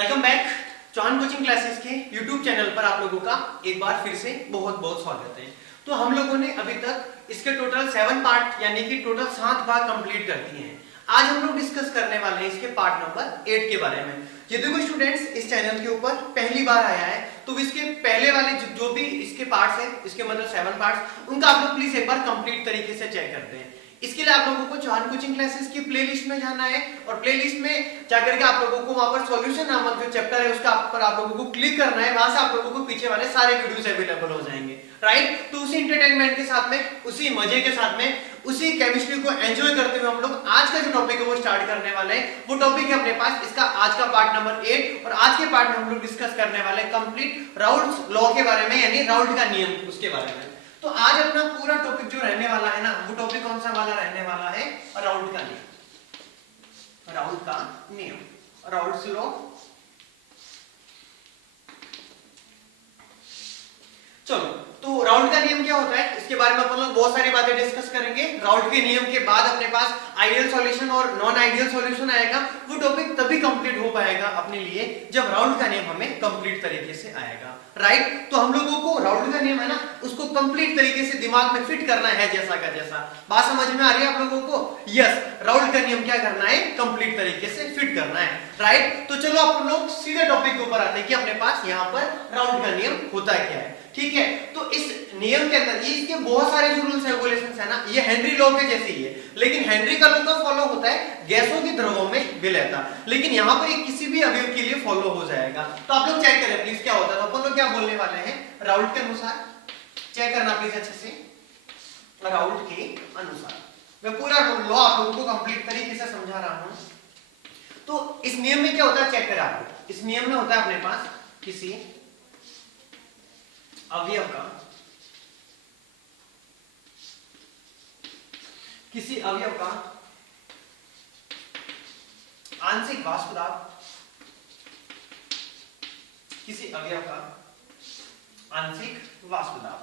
Welcome back Chauhan Coaching Classes के YouTube channel पर आप लोगों का एक बार फिर से बहुत बहुत स्वागत है। तो हम लोगों ने अभी तक इसके टोटल 7 पार्ट यानी कि टोटल 7 भाग कंप्लीट कर दिए हैं। आज हम लोग डिस्कस करने वाले हैं इसके पार्ट नंबर 8 के बारे में। यदि कोई स्टूडेंट्स इस चैनल के ऊपर पहली बार आया है तो इसके पहले वाले जो भी इसके पार्ट्स है, इसके मतलब 7 पार्ट्स, उनका आप लोग प्लीज एक बार कंप्लीट तरीके से चेक करते हैं। इसके लिए आप लोगों को चौहान कोचिंग क्लासेस की प्लेलिस्ट में जाना है और प्लेलिस्ट में जाकर के आप लोगों को वहां पर सॉल्यूशन नामक जो चैप्टर है उसका पर आप लोगों को क्लिक करना है। वहां से आप लोगों को पीछे वाले सारे वीडियोस अवेलेबल हो जाएंगे, राइट। तो उसी एंटरटेनमेंट के साथ में, उसी मजे के साथ में, उसी केमिस्ट्री को एंजॉय करते हुए हम लोग आज का जो टॉपिक है वो स्टार्ट करने वाले हैं। वो टॉपिक है अपने पास इसका आज का पार्ट नंबर 8 और आज के पार्ट में हम लोग डिस्कस करने वाले हैं कंप्लीट राउल्ट्स लॉ के बारे में, यानी राउल्ट का नियम उसके बारे में। तो आज अपना पूरा टॉपिक जो रहने वाला है ना, वो टॉपिक कौन सा वाला रहने वाला है? राउल्ट का नियम। राउल्ट का नियम, राउल्ट्स लॉ। चलो, तो राउल्ट का नियम क्या होता है इसके बारे में अपन लोग बहुत सारी बातें डिस्कस करेंगे। राउल्ट के नियम के बाद अपने पास आइडियल सॉल्यूशन और नॉन आइडियल सॉल्यूशन आएगा। वो टॉपिक तभी कंप्लीट हो पाएगा अपने लिए जब राउल्ट का नियम हमें कंप्लीट तरीके से आएगा, राइट। तो हम लोगों को राउल्ट का नियम है ना, उसको कंप्लीट तरीके से दिमाग में फिट करना है जैसा का जैसा। बात समझ में आ रही है आप लोगों को? यस, राउल्ट का नियम क्या करना है? कंप्लीट तरीके से फिट करना है, राइट। तो चलो आप लोग सीधे टॉपिक के ऊपर आते हैं कि अपने पास यहाँ पर राउल्ट का नियम होता क्या है, ठीक है। तो इस नियम के अंदर ये इसके बहुत सारे जो रूल्स रेगुलेशंस है ना, ये हेनरी लॉ के जैसे ही है, लेकिन हेनरी का लॉ का फॉलो होता है गैसों की द्रवों में विलयता, लेकिन यहाँ पर ये किसी भी अवयव के लिए फॉलो हो जाएगा। तो आप लोग चेक करें प्लीज क्या होता है। तो अपन लोग क्या बोलने वाले हैं राउल्ट के अनुसार, चेक करना प्लीज अच्छे से। राउल्ट के अनुसार मैं पूरा लॉ आप लोगों को कंप्लीट तरीके से समझा रहा हूं। तो इस नियम में क्या होता है चेक करें आप लोग। इस नियम में होता है अपने पास किसी अवयव का, किसी अवयव का आंशिक वाष्प दाब, किसी अवयव का आंशिक वाष्प दाब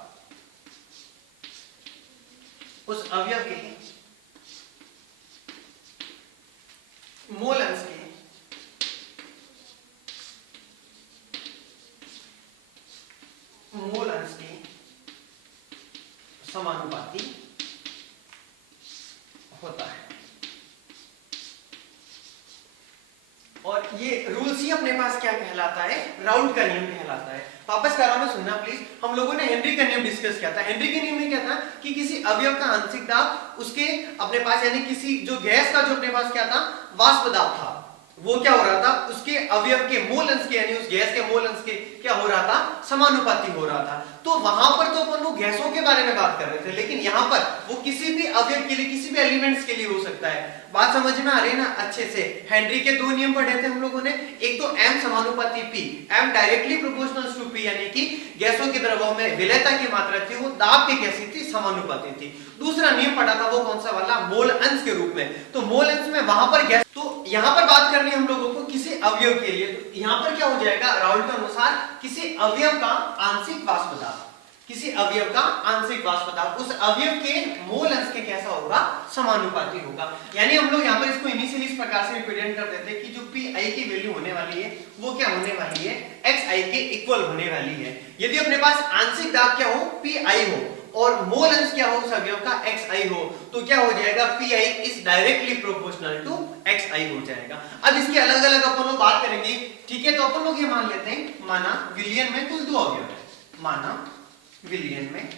उस अवयव के मोल अंश के मोल अंश के समानुपाती होता है। और ये रूल्स ही अपने पास क्या कहलाता है? राउल्ट का नियम कहलाता है। वापस कर रहा हूं, सुनना प्लीज। हम लोगों ने हेनरी का नियम डिस्कस किया था। हेनरी के नियम में क्या था कि किसी अवयव का आंशिक दाब उसके अपने पास, यानी किसी जो गैस का जो अपने पास क्या था वाष्प दाब था, वो क्या हो रहा था उसके अवयव के मोल अंश के, यानी उस गैस के मोल अंश के क्या हो रहा था समानुपाती हो रहा था। तो वहां पर तो अपन लोग गैसों के बारे में बात कर रहे थे, लेकिन यहाँ पर वो किसी भी अवयव के लिए, किसी भी एलिमेंट्स के लिए हो सकता है। बात समझ में आ रही है ना अच्छे से? हेनरी के दो नियम पढ़े थे हम लोगों ने, एक तो m समानुपाती p, m directly proportional to p, यानी कि गैसों के द्रव्यों में विलेयता की मात्रा थी वो दाब के कैसी थी? समानुपाती थी। दूसरा नियम पढ़ा था वो कौन सा वाला? मोल अंश के रूप में। तो मोल अंश में वहां पर गैस, तो यहाँ पर बात करनी है हम लोगों को किसी अवयव के लिए। तो यहाँ पर क्या हो जाएगा राउल्ट के अनुसार किसी अवयव का आंशिक वाष्प दाब, किसी अवयव का आंशिक वाष्प दाब उस अवयव के मोल अंश के कैसा होगा? समानुपाती होगा। यानी हम लोग यहाँ पर इसको इनिशियली इस प्रकार से रिप्रेजेंट कर देते हैं कि जो पी आई की वैल्यू होने वाली है वो क्या होने वाली है? एक्स आई के इक्वल होने वाली है। यदि अपने पास आंशिक दाब क्या हो? पी आई हो और मोल अंश क्या हो उस अवयव का? एक्स आई हो, तो क्या हो जाएगा? P I is directly proportional to X I हो जाएगा। अब इसकी अलग अलग अपन लोग बात करेंगे, ठीक है। तो अपन लोग ये मान लेते हैं, माना विलयन में कुल 2 अवयव है, माना विलयन में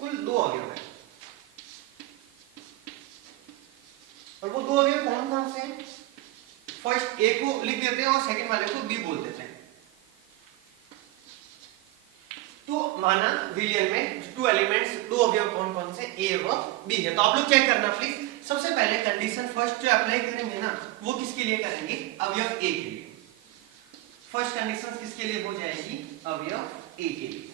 कुल 2 अवयव है और वो 2 अवयव कौन कौन से हैं? फर्स्ट ए को लिख देते हैं और सेकंड वाले को बी बोल देते हैं। तो माना विलयन में 2 एलिमेंट्स, 2 अवयव कौन कौन से? ए व बी है। तो आप लोग चेक करना प्लीज। सबसे पहले कंडीशन फर्स्ट जो अप्लाई करेंगे ना, वो किसके लिए करेंगे? अवयव ए के लिए। फर्स्ट कंडीशन किसके लिए हो जाएगी? अवयव ए के लिए।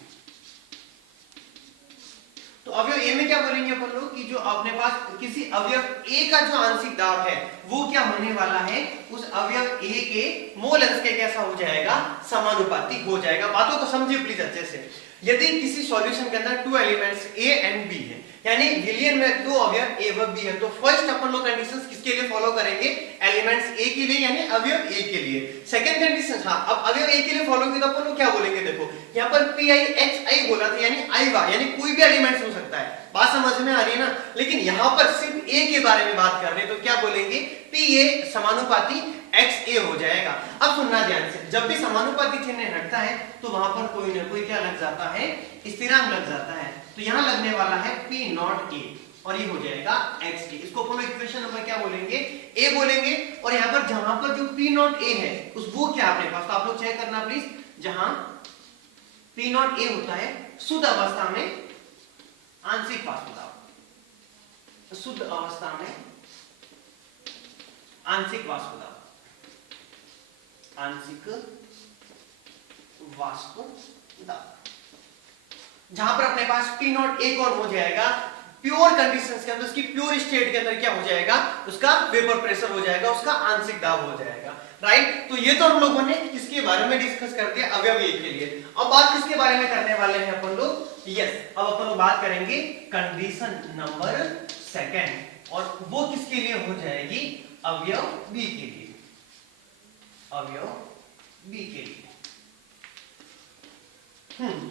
तो अवयव ए में क्या बोलेंगे अपन लोग कि जो अपने पास किसी अवयव ए का जो आंशिक दाब है वो क्या होने वाला है? उस अवयव ए के मोल अंश के कैसा हो जाएगा? समानुपाती हो जाएगा। बातों को समझिए प्लीज अच्छे से। यदि किसी सॉल्यूशन के अंदर 2 एलिमेंट्स ए एंड बी है, यानी विलियन में दो अवयव ए व बी है, तो फर्स्ट अपन लोग कंडीशंस किसके लिए फॉलो करेंगे, एलिमेंट्स ए के लिए यानी अवयव ए के लिए। सेकंड कंडीशन, हाँ अब अवयव ए के लिए फॉलो किया तो अपन लोग क्या बोलेंगे, देखो यहाँ पर पी आई एक्स आई बोला था यानी आई वा यानी कोई भी एलिमेंट्स हो सकता है, बात समझ में आ रही है ना। लेकिन यहाँ पर सिर्फ ए के बारे में बात कर रहे हैं तो क्या बोलेंगे, पी ए समानुपाती एक्स ए हो जाएगा। अब सुनना ध्यान से, जब भी समानुपाती चिन्ह हटता है तो वहां पर कोई ना कोई क्या लग जाता है, स्थिरांक लग जाता है। तो यहाँ लगने वाला है पी नॉट ए और ये हो जाएगा एक्स के। इसको अपन इक्वेशन नंबर क्या बोलेंगे, ए बोलेंगे। और यहाँ पर जहां पर जो पी नॉट ए है उस वो क्या अपने पास, तो आप लोग चेक करना प्लीज, जहां पी नॉट ए होता है शुद्ध अवस्था में आंशिक वाष्प दाब, शुद्ध अवस्था में आंशिक वाष्प दाब, आंशिक वाष्प दाब, जहां पर अपने पास पी नॉट ए कौन हो जाएगा, प्योर कंडीशंस के अंदर, उसकी प्योर स्टेट के अंदर क्या हो जाएगा, उसका वेपर प्रेशर हो जाएगा, उसका आंशिक दाब हो जाएगा, राइट। तो ये तो हम लोगों ने किसके बारे में डिस्कस कर दिया, अवयव ए के लिए। अब बात किसके बारे में करने वाले हैं अपन लोग, यस अब अपन लोग बात करेंगे कंडीशन नंबर सेकंड, और वो किसके लिए हो जाएगी, अवयव बी के लिए, अवयव बी के लिए।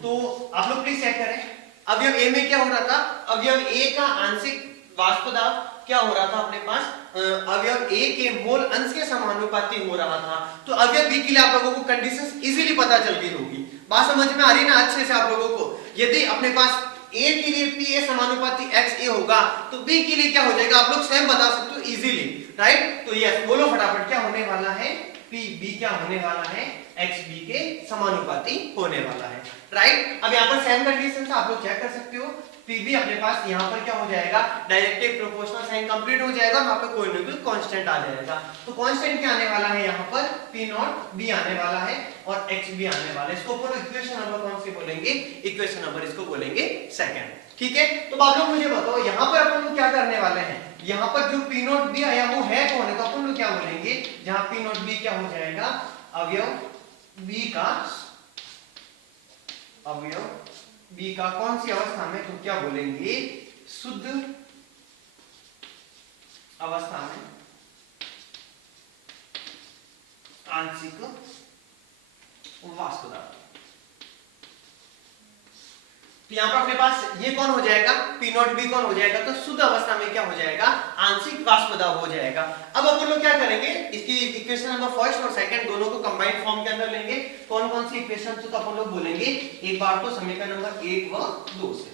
तो आप लोग प्लीज चेक करें, अवयव ए में क्या हो रहा था, अवयव ए का आंशिक वाष्प दाब क्या हो रहा था अपने पास, अवयव ए के मोल अंश के समानुपाती हो रहा था। तो अवयव बी के लिए आप लोगों को कंडीशंस इजीली पता चल गई होगी, बात समझ में आ रही ना अच्छे से आप लोगों को। यदि अपने पास ए के लिए पी ए समानुपाती एक्स ए होगा तो बी के लिए क्या हो जाएगा, आप लोग स्वयं बता सकते हो इजीली, राइट। तो यस बोलो फटाफट, क्या होने वाला है, पी बी क्या होने वाला है, एक्स बी के समानुपाती होने वाला है, राइट। अब यहाँ पर सेम कंडीशन से आप लोग चेक कर सकते हो, पी बी अपने पास यहाँ पर क्या हो जाएगा, डायरेक्टिव प्रोपोर्शनल साइन कंप्लीट हो जाएगा, वहां पर कोई ना कोई कांस्टेंट आ जाएगा। तो कांस्टेंट क्या आने वाला है, यहाँ पर पी नॉट बी आने वाला है और एक्स बी आने वाला है। इसको अपन इक्वेशन नंबर कौन सी बोलेंगे, इक्वेशन नंबर इसको बोलेंगे सेकंड, ठीक है। तो आप लोग मुझे बताओ यहाँ पर अपन लोग क्या करने वाले हैं, यहाँ पर जो पी नॉट बी आया वो है कौन है, तो अपन लोग क्या बोलेंगे, जहां पी नॉट बी क्या हो जाएगा, अवयव बी का, अवयव बी का कौन सी अवस्था में, तो क्या बोलेंगे, शुद्ध अवस्था में आंशिक वाष्प दाब। तो यहां पर अपने पास ये कौन हो जाएगा, पी नॉट बी कौन हो जाएगा, तो शुद्ध अवस्था में क्या हो जाएगा, आंशिक वाष्प दाब हो जाएगा। अब अपन लोग क्या करेंगे, इसकी इक्वेशन नंबर फर्स्ट और सेकंड दोनों को कंबाइंड फॉर्म के अंदर लेंगे। कौन कौन सी इक्वेशन, तो अपन लोग बोलेंगे एक बार तो समीकरण नंबर 1 व 2 से,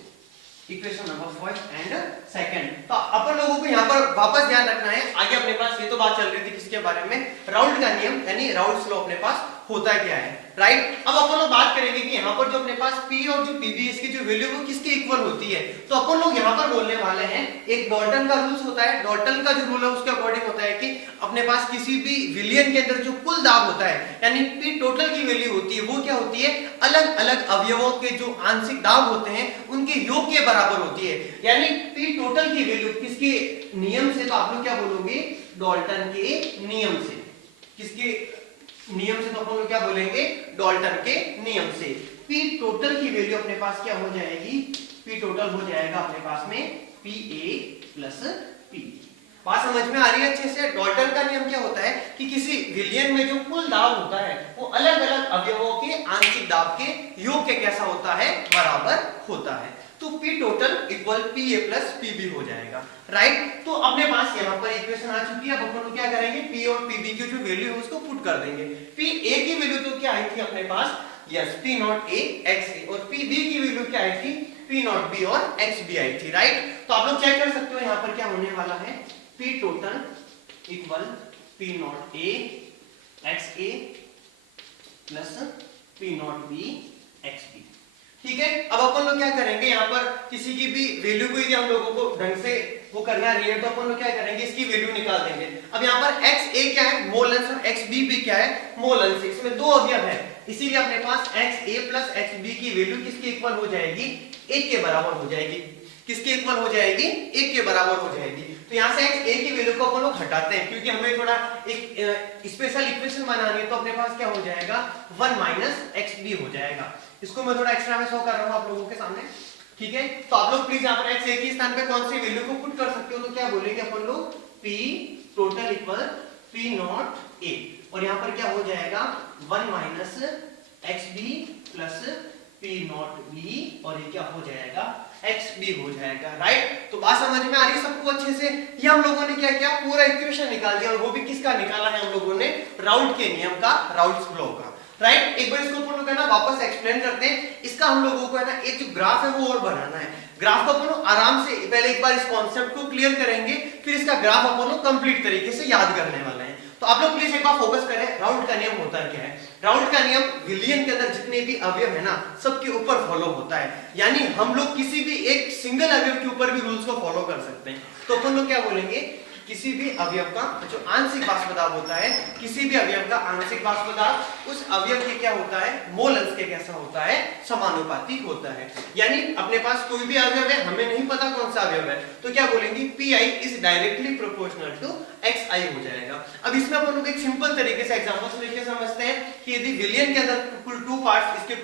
equation number first and second. तो अपन लोगों को यहाँ पर वापस ध्यान रखना है, आगे अपने पास ये तो बात चल रही थी किसके बारे में, राउल्ट का नियम यानी राउल्ट्स लॉ अपने पास होता क्या है, राइट। अब अपन लोग बात करेंगे कि यहाँ पर जो अपने पास P और जो PB इसकी जो वैल्यू वो किसके इक्वल होती है। तो अपन लोग यहाँ पर बोलने वाले हैं, एक डॉल्टन का रूल्स होता है, डॉल्टन का जो रूल है उसके अकॉर्डिंग होता है कि अपने पास किसी भी विलियन के अंदर जो कुल दाब होता है यानी P टोटल की वैल्यू होती है वो क्या होती है, अलग अलग अवयवों के जो आंशिक दाब होते हैं उनके योग के बराबर होती है। यानी P टोटल की वैल्यू किसके नियम से, तो आप लोग क्या बोलोगे, डॉल्टन के नियम से, किसके नियम से, तो अपन लोग क्या बोलेंगे, डॉल्टन के नियम से। P टोटल की वैल्यू अपने पास क्या हो जाएगी, P टोटल हो जाएगा अपने पास में PA प्लस P। बात समझ में आ रही है अच्छे से। डॉल्टन का नियम क्या होता है कि किसी विलियन में जो कुल दाब होता है वो अलग अलग अवयवों के आंशिक दाब के योग के कैसा होता है, बराबर होता है। तो P total equal PA plus PB हो जाएगा, राइट। तो अपने पास यहाँ पर इक्वेशन आ चुकी है। अब अपन लोग क्या करेंगे, P और PB की जो वैल्यू है उसको पुट कर देंगे। PA की वैल्यू तो क्या आई थी अपने पास, yes P not A x A, और PB की वैल्यू क्या आई थी, P नॉट B और x B आई थी, राइट। तो आप लोग चेक कर सकते हो यहाँ पर क्या होने वाला है, P total equal P not A x A plus P not B x B, ठीक है। अब अपन लोग क्या करेंगे, यहाँ पर किसी की भी वैल्यू को यदि हम लोगों को ढंग से वो करना है तो अपन लोग क्या करेंगे, इसकी वैल्यू निकाल देंगे। अब यहाँ पर x a क्या है, मोल अंश, और x b भी क्या है, मोल अंश। इसमें दो अवयव है, इसीलिए अपने पास x a plus x b की वैल्यू किसके इक्वल हो जाएगी, 1 के बराबर हो जाएगी। किसके इक्वल हो जाएगी, 1 के बराबर हो जाएगी। तो यहाँ से x a की वैल्यू को अपन लोग हटाते हैं क्योंकि हमें थोड़ा एक स्पेशल इक्वेशन बनानी है। तो अपने पास क्या हो जाएगा, 1 माइनस एक्स बी हो जाएगा। इसको मैं थोड़ा एक्स्ट्रा में शो कर रहा हूँ आप लोगों के सामने। ठीक है, तो आप लोग प्लीज यहाँ पर x a के स्थान पे कौन सी वैल्यू को पुट कर सकते हो, तो क्या बोलेंगे अपन लोग p total equal p not a, और यहाँ पर क्या हो जाएगा 1 minus xb plus p not b, और ये क्या हो जाएगा xb हो जाएगा, राइट। तो बात समझ में आ रही है सबको अच्छे से। ये हम लोगों ने क्या किया, पूरा इक्वेशन निकाल दिया, और वो भी किसका निकाला है हम लोगों ने, राउल्ट के नियम का, राउल्ट्स लॉ का, राइट। एक बार इसको अपन लोग है ना वापस एक्सप्लेन करते हैं। इसका हम लोगों को है ना एक जो ग्राफ है वो और बनाना है। ग्राफ को अपन आराम से पहले एक बार इस कॉन्सेप्ट को क्लियर करेंगे, फिर इसका ग्राफ अपन लोग कंप्लीट तरीके से याद करने वाले हैं। तो आप लोग प्लीज एक बार फोकस करें, राउल्ट का नियम होता क्या है। राउल्ट का नियम विलियन के अंदर जितने भी अवयव है ना सबके ऊपर फॉलो होता है, यानी हम लोग किसी भी एक सिंगल अवयव के ऊपर भी रूल्स को फॉलो कर सकते हैं। तो अपन लोग क्या बोलेंगे, किसी भी अवयव का जो आंशिक वाष्पदाब होता है, किसी भी अवयव का आंशिक वाष्पदाब उस अवयव के क्या होता है, मोल अंश के कैसा होता है, समानुपाती होता है। यानी अपने पास कोई भी अवयव है, हमें नहीं पता कौन सा अवयव है, तो क्या बोलेंगे Pi is directly proportional to xi हो जाएगा। अब इसमें अपन लोग एक सिंपल तरीके से एग्जांपल लेके समझते हैं कि यदि विलियन के अंदर कुल 2 पार्ट्स, इसके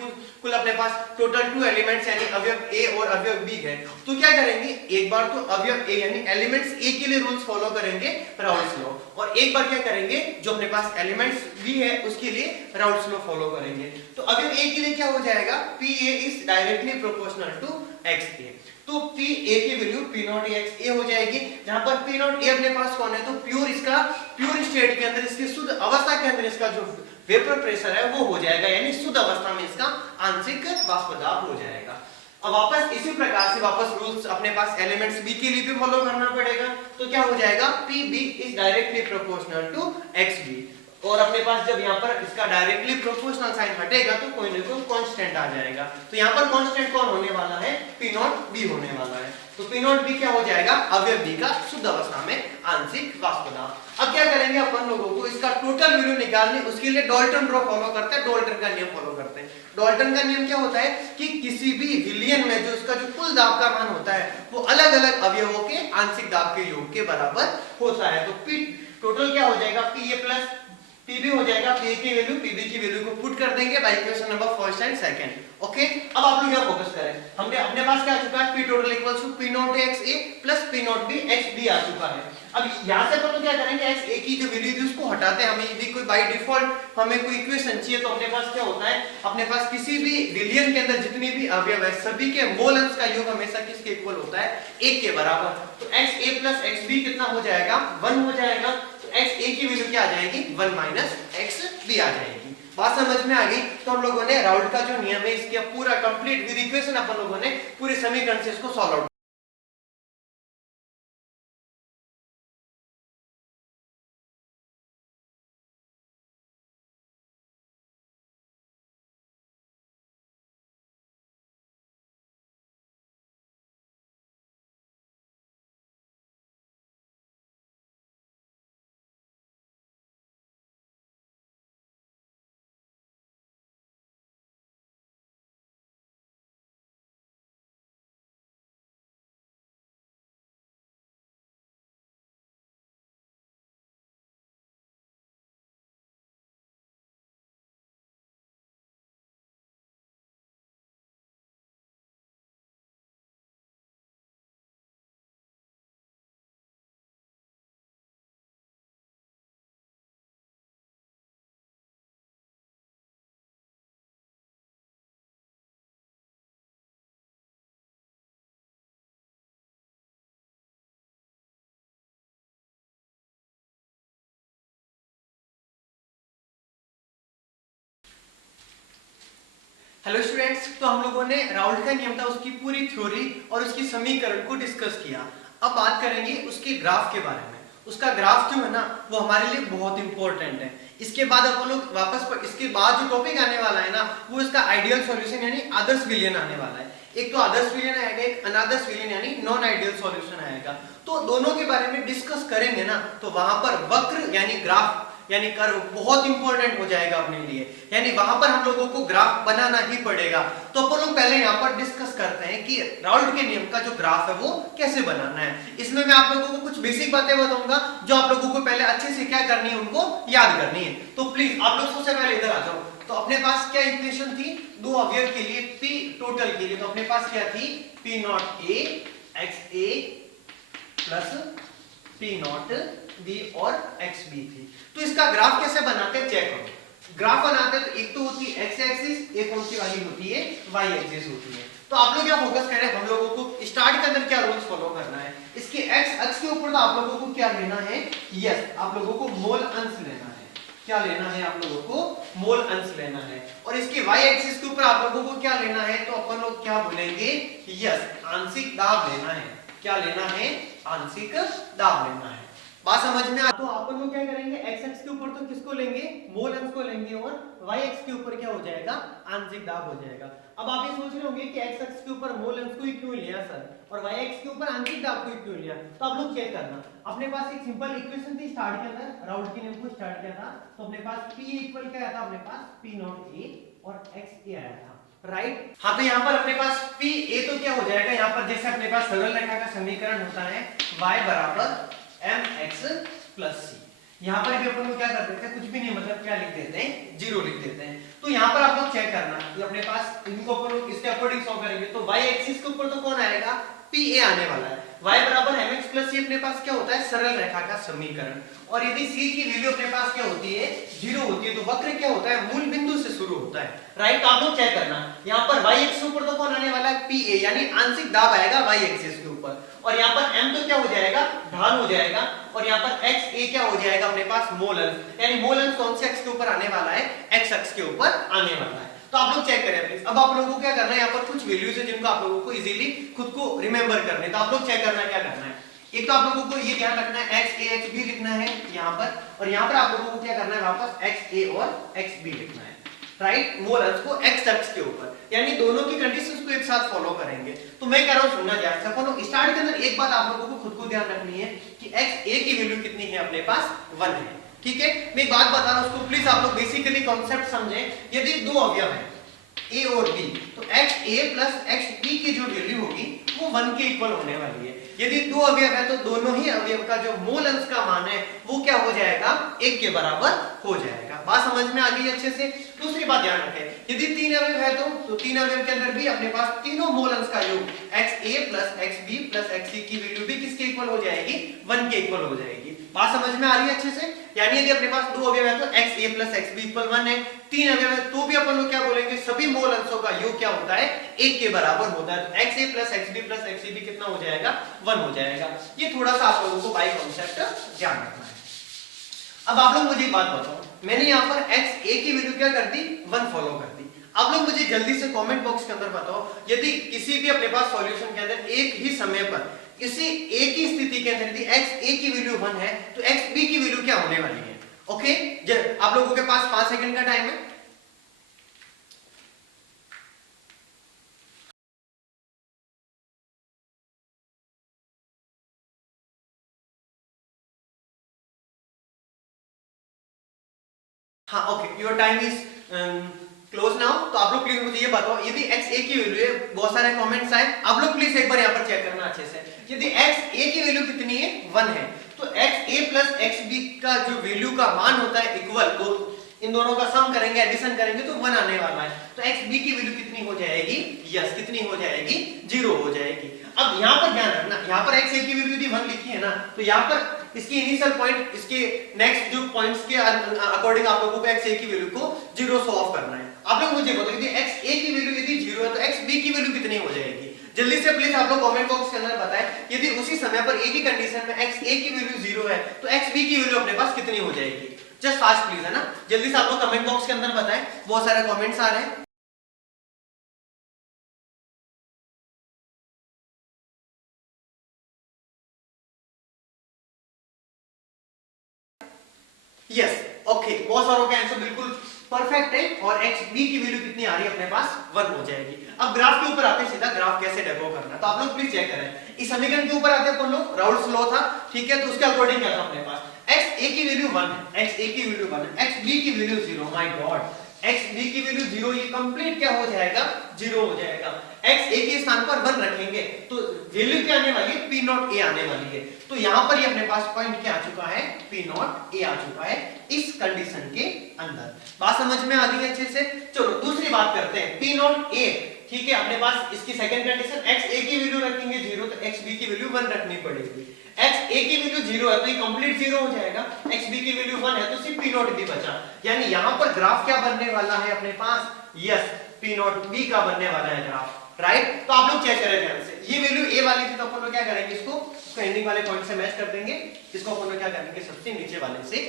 कुल अपने पास टोटल 2 एलिमेंट्स यानी अवयव A और अवयव B है, तो क्या करेंगे, एक बार तो अवयव A यानी एलिमेंट्स A के लिए रूल्स फॉलो करेंगे राउल्ट्स लॉ, और एक बार क्या करेंगे जो अपने पास एलिमेंट्स B है उसके लिए राउल्ट्स लॉ फॉलो करेंगे। तो अवयव A के लिए क्या हो जाएगा, Pa is directly proportional to xa, तो P A की वैल्यू P नॉट x a हो जाएगी, जहां पर P नॉट a अपने पास कौन है, तो प्योर स्टेट के अंदर, इसके शुद्ध अवस्था के अंदर इसका जो वेपर प्रेशर है वो हो जाएगा, यानी शुद्ध अवस्था में इसका आंशिक वाष्पदाब हो जाएगा। अब वापस इसी प्रकार से वापस रूल्स अपने पास एलिमेंट्स B के लिए भी फॉलो करना पड़ेगा, तो क्या हो जाएगा PB is directly proportional to XB, और अपने पास जब यहाँ पर इसका डायरेक्टली प्रोपोर्शनल साइन हटेगा तो कोई ना कोई कांस्टेंट आ जाएगा। तो यहाँ पर कांस्टेंट कौन होने वाला है, P नॉट B होने वाला है। तो P नॉट B क्या हो जाएगा, अवयव B का शुद्ध अवस्था में आंशिक वाष्पदाब। अब क्या करेंगे अपन लोगों को इसका टोटल वैल्यू निकालने, उसके लिए डाल्टन लॉ फॉलो करते हैं, डाल्टन का नियम फॉलो करते हैं। डाल्टन का नियम क्या होता है कि किसी भी विलियन में जो इसका जो कुल दाब का मान होता है वो अलग अलग अवयवों के आंशिक दाब के योग के बराबर होता है। तो P टोटल क्या हो जाएगा, Pa प्लस Pb हो जाएगा, Pa की वैल्यू Pb की वैल्यू को पुट कर देंगे by equation number first and second. Okay, अब आप लोग यहाँ फोकस करें, हमने अपने पास क्या आ चुका है, P total equals to P naught xa plus P not B xb आ चुका है। अब यहाँ से अपन क्या करेंगे, xa की जो वैल्यू थी उसको हटाते हैं। हमें यदि कोई बाय डिफॉल्ट हमें कोई इक्वेशन चाहिए तो अपने पास क्या होता है, अपने पास किसी भी विलियन के अंदर जितनी भी अवयव है सभी के मोल अंश का योग हमेशा किसके इक्वल होता है, 1 के बराबर। तो xa प्लस xb कितना हो जाएगा, 1 हो जाएगा। xa की वैल्यू क्या आ जाएगी, 1 माइनस xb आ जाएगी। बात समझ में आ गई। तो हम लोगों ने राउल्ट का जो नियम है इसके पूरा कंप्लीट विद इक्वेशन अपन लोगों ने पूरे समीकरण से इसको सॉल्व आउट। हेलो स्टूडेंट्स, तो हम लोगों ने राउल्ट का नियम था उसकी पूरी थ्योरी और उसकी समीकरण को डिस्कस किया। अब बात करेंगे उसके ग्राफ के बारे में। उसका ग्राफ जो है ना वो हमारे लिए बहुत इंपॉर्टेंट है। इसके बाद अपन लोग वापस इसके बाद जो टॉपिक आने वाला है ना वो इसका आइडियल सॉल्यूशन यानी आदर्श विलियन आने वाला है। एक तो आदर्श विलियन आएगा, एक अनादर्श विलियन यानी नॉन आइडियल सॉल्यूशन आएगा। तो दोनों के बारे में डिस्कस करेंगे ना तो वहां पर वक्र यानी ग्राफ यानी कर्व बहुत इंपॉर्टेंट हो जाएगा अपने लिए, यानी वहां पर हम लोगों को ग्राफ बनाना ही पड़ेगा। तो अपन लोग पहले यहाँ पर डिस्कस करते हैं कि राउल्ट के नियम का जो ग्राफ है वो कैसे बनाना है। इसमें मैं आप लोगों को कुछ बेसिक बातें बताऊंगा जो आप लोगों को पहले अच्छे से क्या करनी है, उनको याद करनी है। तो प्लीज आप लोग सबसे पहले इधर आ जाओ। तो अपने पास क्या इक्वेशन थी, दो अवयव के लिए P टोटल के लिए, तो अपने पास क्या थी P not a x A plus P not be और एक्स बी थी। तो इसका ग्राफ कैसे बनाते हैं चेक करो। ग्राफ बनाते हैं तो एक तो होती है एक्स एक्सिस, एक कौन सी वाली होती है वाई एक्सिस होती है। तो आप लोग क्या फोकस कर रहे हैं, हम लोगों को स्टार्ट के अंदर क्या रूल्स फॉलो करना है, इसके एक्स अक्ष के ऊपर तो आप लोगों को क्या लेना है, यस आप लोगों को मोल अंश लेना है। क्या लेना है आप लोगों को, मोल अंश लेना है। और इसके वाई एक्सिस के ऊपर आप लोगों को क्या लेना है, तो अपन लोग क्या बोलेंगे, यस आंशिक दाब लेना है। क्या लेना है, आंशिक दाब लेना है। बात समझ में आ, तो अपन लोग क्या करेंगे, एक्स एक्स के ऊपर तो किसको लेंगे, मोल अंश को लेंगे, और वाई एक्स के ऊपर क्या हो जाएगा, आंशिक दाब हो जाएगा। अब आप ये सोच रहे होंगे कि एक्स एक्स के ऊपर मोल अंश को ही क्यों लिया सर, और वाई एक्स के ऊपर आंशिक दाब को ही क्यों लिया। तो आप लोग चेक करना, अपने पास एक सिंपल इक्वेशन थी स्टार्ट के अंदर, राउल्ट के नियम को स्टार्ट किया था, तो अपने पास P इक्वल क्या आया था, अपने पास P नॉट A और x A आया था, राइट। हाँ तो यहाँ पर अपने पास P A तो क्या हो जाएगा, यहाँ पर जैसे अपने पास सरल रेखा का समीकरण होता है y बराबर mx प्लस c, यहाँ पर भी अपन लोग क्या कर देते हैं, कुछ भी नहीं मतलब क्या लिख देते हैं, जीरो लिख देते हैं। तो यहाँ पर आप लोग चेक करना कि अपने पास इनको अपन लोग इसके अकॉर्डिंग सॉल्व करेंगे, तो y एक्सिस के ऊपर तो कौन आएगा, पी ए आने वाला है। y बराबर mx प्लस c अपने पास क्या होता है, सरल रेखा का समीकरण। और यदि c की वैल्यू अपने पास क्या होती है, जीरो होती है, तो वक्र क्या होता है, मूल बिंदु से शुरू होता है, राइट। तो आप लोग चेक करना, यहाँ पर y एक्सिस के ऊपर तो कौन आने वाला है, पी ए, यानी आंशिक दाब आएगा y एक्सिस के ऊपर। और यहाँ पर m तो क्या हो जाएगा, ढाल हो जाएगा, और यहाँ पर x a क्या हो जाएगा अपने पास, मोल अंश, यानी मोल अंश कौन से अक्ष के ऊपर आने वाला है, x अक्ष के ऊपर आने वाला है। तो आप लोग चेक करें प्लीज। अब आप लोगों को क्या करना है, यहाँ पर कुछ वैल्यूज है जिनको आप लोगों को इजीली खुद को रिमेंबर करने, तो आप लोग चेक करना क्या करना है। एक तो आप लोगों को ये ध्यान रखना है x a x b लिखना है यहाँ पर, और यहाँ पर आप लोगों को क्या करना है, वापस x a और x b लिखना है, राइट। मोल अंश को x अक्ष के ऊपर, यानी दोनों की कंडीशंस को एक साथ फॉलो करेंगे। तो मैं कह रहा हूँ सुनना ध्यान से, अपन स्टार्ट के अंदर एक बात आप लोगों को खुद को ध्यान रखनी है कि x a की वैल्यू कितनी है, अपने पास 1 है, ठीक है। मैं एक बात बता रहा हूं, उसको प्लीज आप लोग बेसिकली कॉन्सेप्ट समझें। यदि दो अवयव हैं a और b, तो x a plus x b की जो वैल्यू होगी वो 1 के इक्वल होने वाली है। यदि दो अवयव है तो दोनों ही अवयव का जो मूल अंश का मान है वो क्या हो जाएगा, 1 के बराबर हो जाएगा। बात समझ में आ गई अच्छे से। दूसरी बात ध्यान रखें, यदि तीन अवयव है तो तीन अवयव के अंदर भी अपने पास तीनों मूल अंश का योग x a plus x b plus x c की वैल्यू भी किसके इक्वल हो जाएगी, 1 के इक्वल हो जाएगी। बात समझ में आ रही है अच्छे से। यानी यदि अपने पास दो अवयव है तो x a plus x b equal 1 है, तीन अवयव है तो भी अपन लोग क्या बोलेंगे, सभी मूल अंशों का योग क्या होता है, 1 के बराबर होता है। तो x a plus x b plus x c भी कितना हो जाएगा, 1 हो जाएगा। ये थोड़ा सा आप लोगों को बाय कॉन्सेप्ट ध्यान रखना है। अब आप लोग मुझे एक बात बताओ, मैंने यहाँ पर x a की वैल्यू क्या कर दी, 1 फॉलो कर दी। आप लोग मुझे जल्दी से कमेंट बॉक्स के अंदर बताओ, यदि किसी भी अपने पास सॉल्यूशन के अंदर एक ही समय पर किसी एक ही स्थिति के अंदर यदि x a की वैल्यू 1 है तो x b की वैल्यू क्या होने वाली है। ओके, आप लोगों के पास 5 सेकंड का टाइम है। हाँ okay, your time is close now. तो आप लोग प्लीज मुझे ये बताओ, यदि x a की वैल्यू है, बहुत सारे कमेंट्स आए, आप लोग प्लीज एक बार यहाँ पर चेक करना अच्छे से। यदि x a की वैल्यू कितनी है, 1 है, तो x a plus x b का जो वैल्यू का मान होता है इक्वल, तो इन दोनों का सम करेंगे, एडिशन करेंगे तो 1 आने वाला है। तो x b की वैल्यू कितनी हो जाएगी, यस कितनी हो जाएगी, 0 हो जाएगी। अब यहाँ पर ध्यान रखना, यहाँ पर x a की वैल्यू यदि 1 लिखी है ना, तो यहाँ पर इसकी इनिशियल पॉइंट, इसके नेक्स्ट जो पॉइंट्स के अकॉर्डिंग आप लोगों को x a की वैल्यू को 0 शो ऑफ करना है। आप लोग मुझे बताओ, यदि x a की वैल्यू यदि 0 है तो x b की वैल्यू कितनी हो जाएगी, जल्दी से प्लीज आप लोग कमेंट बॉक्स के अंदर बताएं। यदि उसी समय पर एक ही कंडीशन में x a की वैल्यू 0 है तो x b की वैल्यू अपने पास कितनी हो जाएगी, जस्ट फास्ट प्लीज, है ना, जल्दी से आप लोग कमेंट बॉक्स के अंदर बताएं, बहुत सारे कमेंट्स आ रहे हैं। यस ओके, बहुत सारों का आंसर बिल्कुल परफेक्ट है, और x b की वैल्यू कितनी आ रही है अपने पास, 1 हो जाएगी। अब ग्राफ के ऊपर आते हैं, सीधा ग्राफ कैसे डेवो करना है, तो आप लोग प्लीज चेक करें। इस समीकरण के ऊपर आते हैं अपन लोग, राउल्ट्स लॉ था, ठीक है, तो उसके अकॉर्डिंग क्या था अपने पास, x a की वैल्यू 1 है, x a की वैल्यू 1 है, x b की value 0, my God, x b की वैल्यू 0, ये कंप्लीट क्या हो जाएगा, 0 हो जाएगा। x a के स्थान पर 1 रखेंगे तो वैल्यू क्या आने वाली है, p नॉट a आने वाली है। तो यहां पर ये अपने पास पॉइंट क्या आ चुका है, p नॉट a आ चुका है इस कंडीशन के अंदर। बात समझ में आ गई अच्छे से। चलो दूसरी बात करते हैं, p नॉट a, ठीक है, अपने पास इसकी सेकंड कंडीशन x a की वैल्यू रखेंगे 0 तो x b की वैल्यू 1 रखनी पड़ेगी। x a की वैल्यू 0 है तो ये कंप्लीट 0 हो जाएगा, x b की वैल्यू 1 है तो सिर्फ p नॉट b बचा। यानी यहां पर ग्राफ क्या बनने वाला है अपने पास, यस p नॉट b का बनने वाला है ग्राफ, राइट। तो आप लोग चेक करें ध्यान से, ये वैल्यू a वाली थी तो अपन लोग क्या करेंगे, इसको एंडिंग वाले पॉइंट से मैच कर देंगे, इसको अपन लोग क्या करेंगे सबसे नीचे वाले से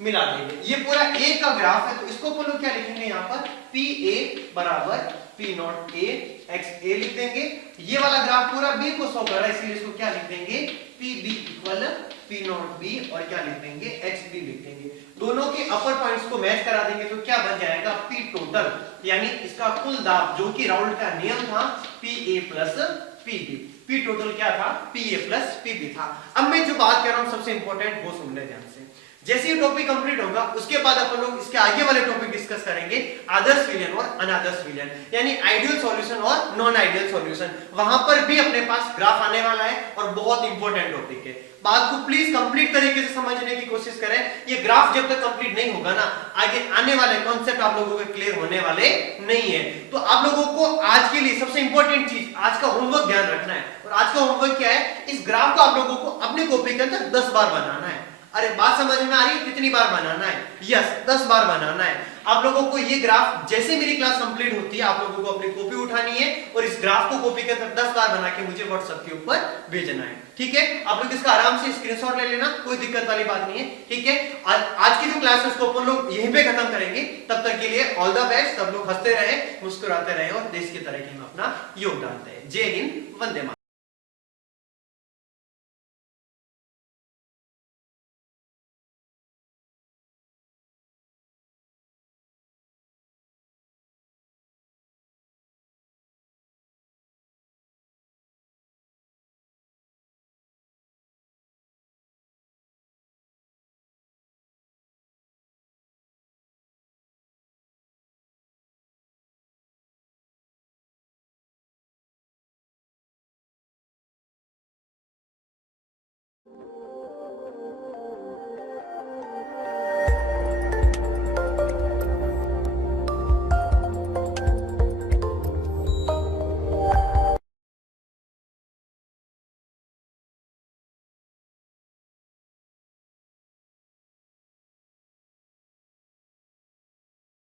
मिला देंगे। ये पूरा a का ग्राफ है तो इसको अपन लोग क्या लिखेंगे यहाँ पर, pa बराबर p not a x a लिख देंगे। ये वाला ग्राफ पूरा b को शो कर रहा है इसलिए इसको क्या लिख देंगे, pb equal p not b और क्या लिख देंगे, xb लिख देंगे। दोनों के अपर पॉइंट्स को मैच करा देंगे तो क्या बन जाएगा, p टोटल, यानी इसका कुल दाब जो कि राउल्ट का नियम था pa plus pb। p total क्या था, pa प्लस pb था। अब मैं जो बात कर रहा हूं सबसे इंपॉर्टेंट वो सुन ले ध्यान से। जैसे ये टॉपिक कंप्लीट होगा उसके बाद अपन लोग इसके आगे वाले टॉपिक डिस्कस करेंगे, आदर्श विलयन और अनादर्श विलयन, यानी आइडियल सॉल्यूशन और नॉन आइडियल सॉल्यूशन। वहां पर भी अपने पास ग्राफ आने वाला है और बहुत इंपॉर्टेंट टॉपिक है। बात को प्लीज कंप्लीट तरीके से समझने की कोशिश करें। ये ग्राफ जब तक कंप्लीट नहीं होगा ना, आगे आने वाले कॉन्सेप्ट आप लोगों के क्लियर होने वाले नहीं है। तो आप लोगों को आज के लिए सबसे इंपॉर्टेंट चीज, आज का होमवर्क ध्यान रखना है। और आज का होमवर्क क्या है, इस ग्राफ को आप लोगों को अपनी कॉपी के अंदर 10 बार बनाना है। अरे बात समझ में आ रही है, कितनी बार बनाना है, यस 10 बार बनाना है। आप लोगों को ये ग्राफ जैसे मेरी क्लास कंप्लीट होती है आप लोगों को अपनी कॉपी उठानी है और इस ग्राफ को कॉपी के अंदर 10 बार बना के मुझे व्हाट्सएप के ऊपर भेजना है, ठीक है। आप लोग इसका आराम से स्क्रीनशॉट ले लेना, कोई दिक्कत वाली बात नहीं है, ठीक है। आज की जो क्लास है उसको अपन लोग यहीं पे खत्म करेंगे। तब तक के लिए ऑल द बेस्ट, सब लोग हंसते रहे, मुस्कुराते रहे और देश की तरक्की में अपना योगदान दें। जय हिंद, वंदे मातरम।